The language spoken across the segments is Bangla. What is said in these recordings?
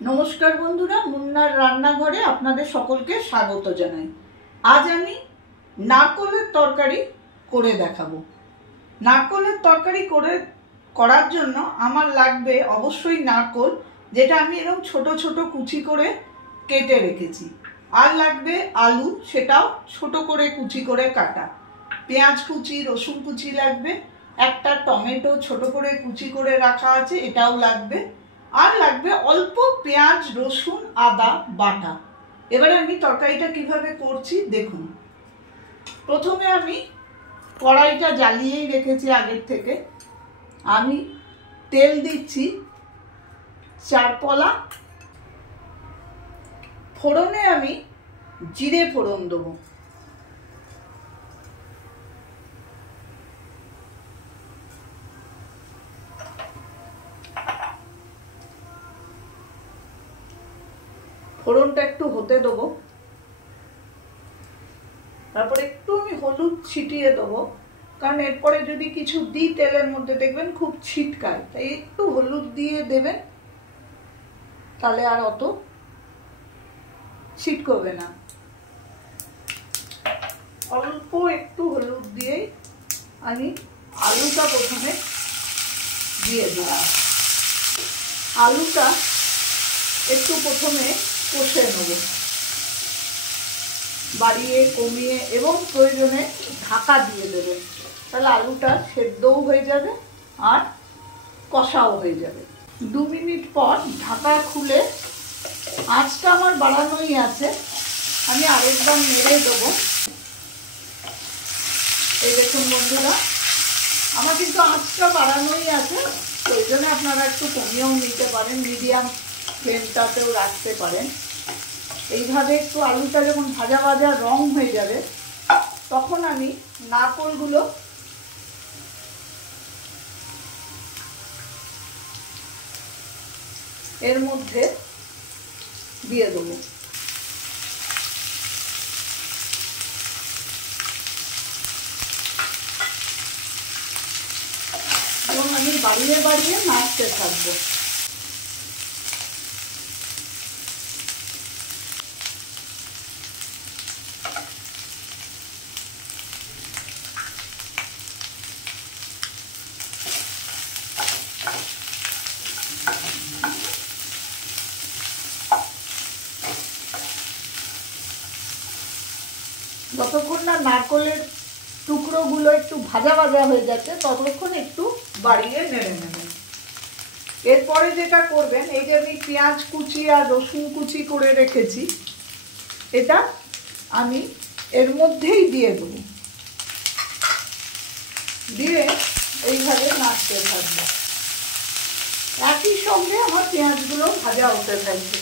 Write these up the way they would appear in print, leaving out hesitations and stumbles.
নমস্কার বন্ধুরা, মুন্নার রান্নাঘরে আপনাদের সকলকে স্বাগত জানাই। আজ আমি নারকোলের তরকারি করে দেখাবো। নারকোলের তরকারি করার জন্য আমার লাগবে অবশ্যই নারকোল, যেটা আমি এরকম ছোট ছোট কুচি করে কেটে রেখেছি। আর লাগবে আলু, সেটাও ছোট করে কুচি করে কাটা। পেঁয়াজ কুচি, রসুন কুচি লাগবে। একটা টমেটো ছোট করে কুচি করে রাখা আছে, এটাও লাগবে। আর লাগবে অল্প পেঁয়াজ, রসুন, আদা বাটা। এবারে আমি তরকারিটা কিভাবে করছি দেখুন। প্রথমে আমি কড়াইটা জ্বালিয়েই রেখেছি আগের থেকে। আমি তেল দিচ্ছি 4 পলা। ফোড়নে আমি জিরে ফোড়ন দেবো। ফোড়নটা একটু হতে দেবো। তারপরে একটু আমি হলুদ ছিটিয়ে দেবো, কারণ এরপরে যদি কিছু দিই তেলের মধ্যে দেখবেন খুব ছিটকায়, তাই একটু হলুদ দিয়ে দেবেন, তাহলে আর অত ছিটকবে না। অল্প একটু হলুদ দিয়েই আমি আলুটা প্রথমে দিয়ে দিলাম। আলুটা একটু প্রথমে কষে নেব, বাড়িয়ে কমিয়ে, এবং প্রয়োজনে ঢাকা দিয়ে দেবেন, তাহলে আলুটা সেদ্ধও হয়ে যাবে আর কষাও হয়ে যাবে। 2 মিনিট পর ঢাকা খুলে, আঁচটা আমার বাড়ানোই আছে, আমি আরেকবার নেড়ে দেবো। এই দেখুন বন্ধুরা, আমার কিন্তু আঁচটা বাড়ানোই আছে, প্রয়োজনে আপনারা একটু কমিয়েও নিতে পারেন, মিডিয়াম ফ্লেমটাতেও রাখতে পারেন। এইভাবে একটু আলুটা যখন ভাজা ভাজা রং হয়ে যাবে, তখন আমি নারকোলগুলো এর মধ্যে দিয়ে দেবো। এবং আমি বাড়িয়ে বাড়িয়ে নাড়তে থাকবো। যতক্ষণ না নারকোলের টুকরোগুলো একটু ভাজা ভাজা হয়ে যাচ্ছে, ততক্ষণ একটু বাড়িয়ে নেড়ে নেবেন। এরপরে যেটা করবেন, এই যে আমি পেঁয়াজ কুচি আর রসুন কুচি করে রেখেছি, এটা আমি এর মধ্যেই দিয়ে দেবো। দিয়ে এইভাবে নাড়তে থাকবো। একই সঙ্গে আমার পেঁয়াজগুলো ভাজা হতে থাকবে।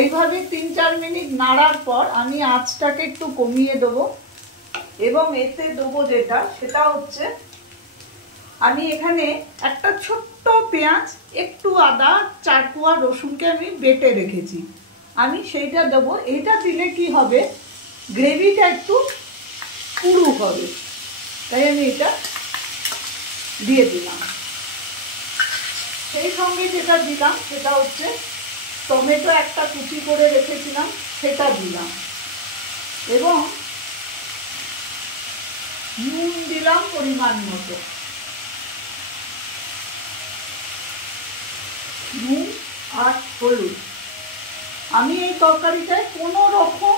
এইভাবে 3-4 মিনিট নাড়ার পর আমি আঁচটাকে একটু কমিয়ে দেবো, এবং এতে দেবো যেটা, সেটা হচ্ছে আমি এখানে একটা ছোট্ট পেঁয়াজ, একটু আদা, 4 কোয়া রসুনকে আমি বেটে রেখেছি, আমি সেইটা দেবো। এটা দিলে কি হবে, গ্রেভিটা একটু পুরু হবে, তাই আমি এটা দিয়ে দিলাম। সেই সঙ্গে যেটা দিলাম সেটা হচ্ছে টমেটো একটা কুচি করে রেখেছিলাম, সেটা দিলাম, এবং নুন দিলাম পরিমাণ মতো। নুন আর হলুদ। আমি এই তরকারিটায় কোনো রকম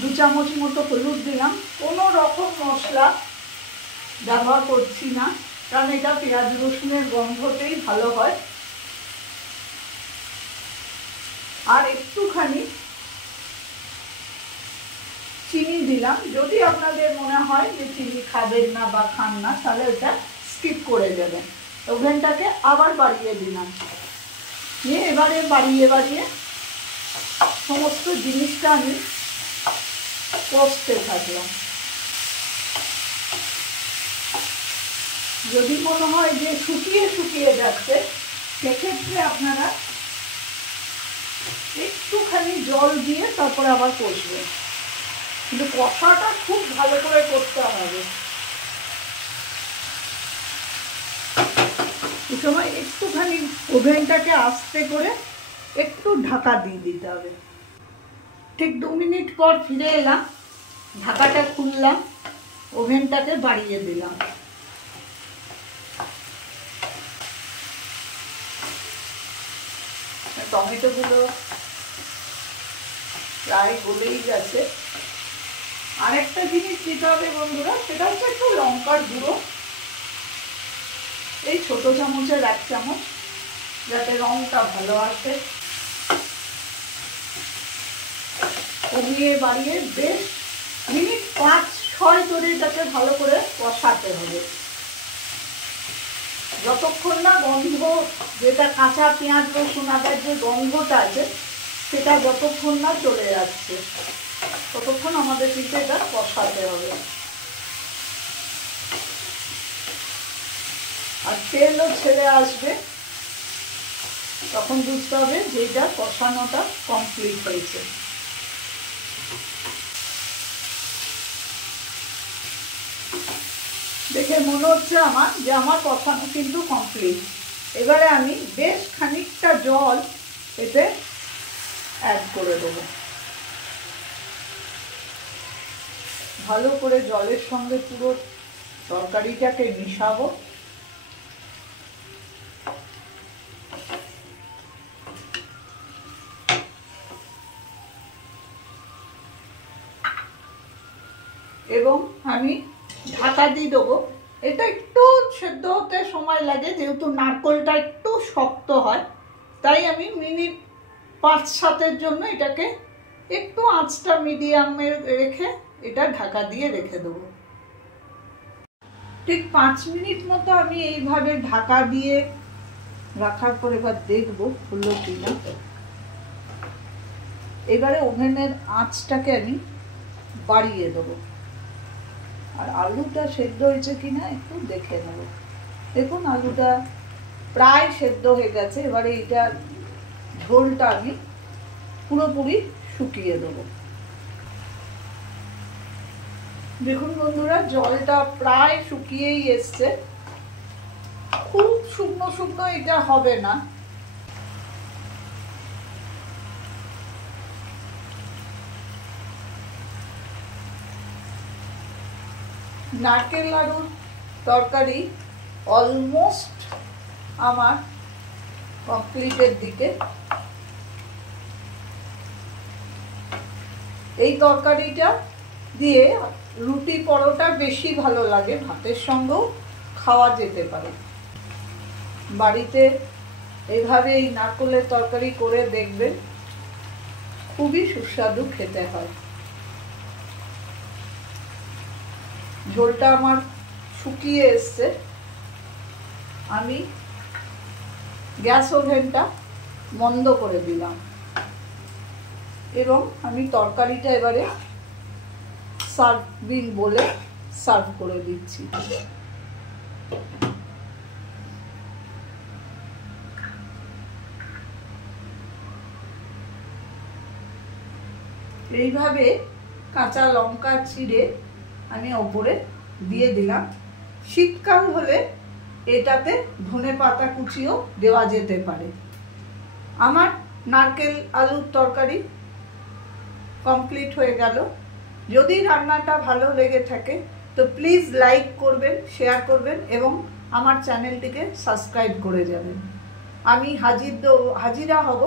2 চামচ মতো হলুদ দিলাম, কোনো রকম মশলা ব্যবহার করছি না, কারণ এটা পেঁয়াজ রসুনের গন্ধতেই ভালো হয়। আর একটুখানি চিনি দিলাম, যদি আপনাদের মনে হয় যে চিনি খাবেন না বা খান না, তাহলে ওটা স্কিপ করে দেবেন। ওভেনটাকে আবার বাড়িয়ে দিলাম, নিয়ে এবারে বাড়িয়ে বাড়িয়ে সমস্ত জিনিসটা আমি কষতে থাকলাম। যদি মনে হয় যে শুকিয়ে শুকিয়ে যাচ্ছে, সেক্ষেত্রে আপনারা একটুখানি জল দিয়ে তারপরে আবার কষবেন, কিন্তু কষাটা খুব ভালো করে করতে হবে। সময় একটুখানি ওভেনটাকে আস্তে করে একটু ঢাকা দিয়ে দিতে হবে। ঠিক 2 মিনিট পর ফিরে এলাম, ঢাকাটা খুললাম, ওভেনটাকে বাড়িয়ে দিলাম। টমেটোগুলো প্রায় গলেই গেছে। আরেকটা জিনিস দিতে হবে বন্ধুরা, সেটা হচ্ছে একটু লঙ্কার গুঁড়ো, এই ছোট চামচের 1 চামচ, যাতে রংটা ভালো আসে। কমিয়ে বাড়িয়ে বেশ মিনিট 5-6 ধরে এটাকে ভালো করে কষাতে হবে, যতক্ষণ না গন্ধ, যেটা কাঁচা পেঁয়াজ রসুন আদার যে গন্ধটা আছে সেটা যতক্ষণ না চলে যাচ্ছে ততক্ষণ আমাদের কিন্তু এটা কষাতে হবে। আর তেলও ছেড়ে আসবে, তখন বুঝতে হবে যে এটা কষানোটা কমপ্লিট হয়েছে। দেখে মনে হচ্ছে আমার যে আমার কষানো কিন্তু কমপ্লিট। এবারে আমি বেশ খানিকটা জল এতে অ্যাড করে দেবো। ভালো করে জলের সঙ্গে পুরো তরকারিটাকে মিশাবো। এবং আমি ঢাকা দিয়ে দেবো। এটা একটু সেদ্ধ হতে সময় লাগে, যেহেতু নারকেলটা একটু শক্ত হয়, তাই আমি মিনিট 5-7 জন্য এটাকে একটু আঁচটা মিডিয়ামে রেখে এটা ঢাকা দিয়ে রেখে দেবো। ঠিক 5 মিনিট মতো আমি এইভাবে ঢাকা দিয়ে রাখার পর এবার দেখবো হলো কিনা। এবারে ওভেনের আঁচটাকে আমি বাড়িয়ে দেবো, আর আলুটা সেদ্ধ হয়েছে কিনা একটু দেখে নেব। দেখুন আলুটা প্রায় সেদ্ধ হয়ে গেছে। এবারে এটা ঝোলটা আমি পুরোপুরি শুকিয়ে দেবো। দেখুন বন্ধুরা, জলটা প্রায় শুকিয়েই এসছে। খুব শুকনো শুকনো এটা হবে না। নারকেল আলুর তরকারি অলমোস্ট আমার কমপ্লিটের দিকে। এই তরকারিটা দিয়ে রুটি পরোটা বেশি ভালো লাগে, ভাতের সঙ্গেও খাওয়া যেতে পারে। বাড়িতে এইভাবে এই নারকেলের তরকারি করে দেখবেন, খুবই সুস্বাদু খেতে হয়। ঝোলটা আমার শুকিয়ে এসছে। আমি গ্যাস ওভেনটা বন্ধ করে দিলাম এবং আমি তরকারিটা এবারে সার্ভিং বলে সার্ভ করে দিচ্ছি। এইভাবে কাঁচা লঙ্কা চিড়ে আমি ওপরে দিয়ে দিলাম। শীতকাল হলে এটাতে ধনেপাতা কুচিও দেওয়া যেতে পারে। আমার নারকেল আলুর তরকারি কমপ্লিট হয়ে গেল। যদি রান্নাটা ভালো লেগে থাকে তো প্লিজ লাইক করবেন, শেয়ার করবেন এবং আমার চ্যানেলটিকে সাবস্ক্রাইব করে যাবেন। আমি হাজিরা হব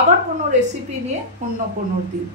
আবার কোনো রেসিপি নিয়ে অন্য কোনো দিন।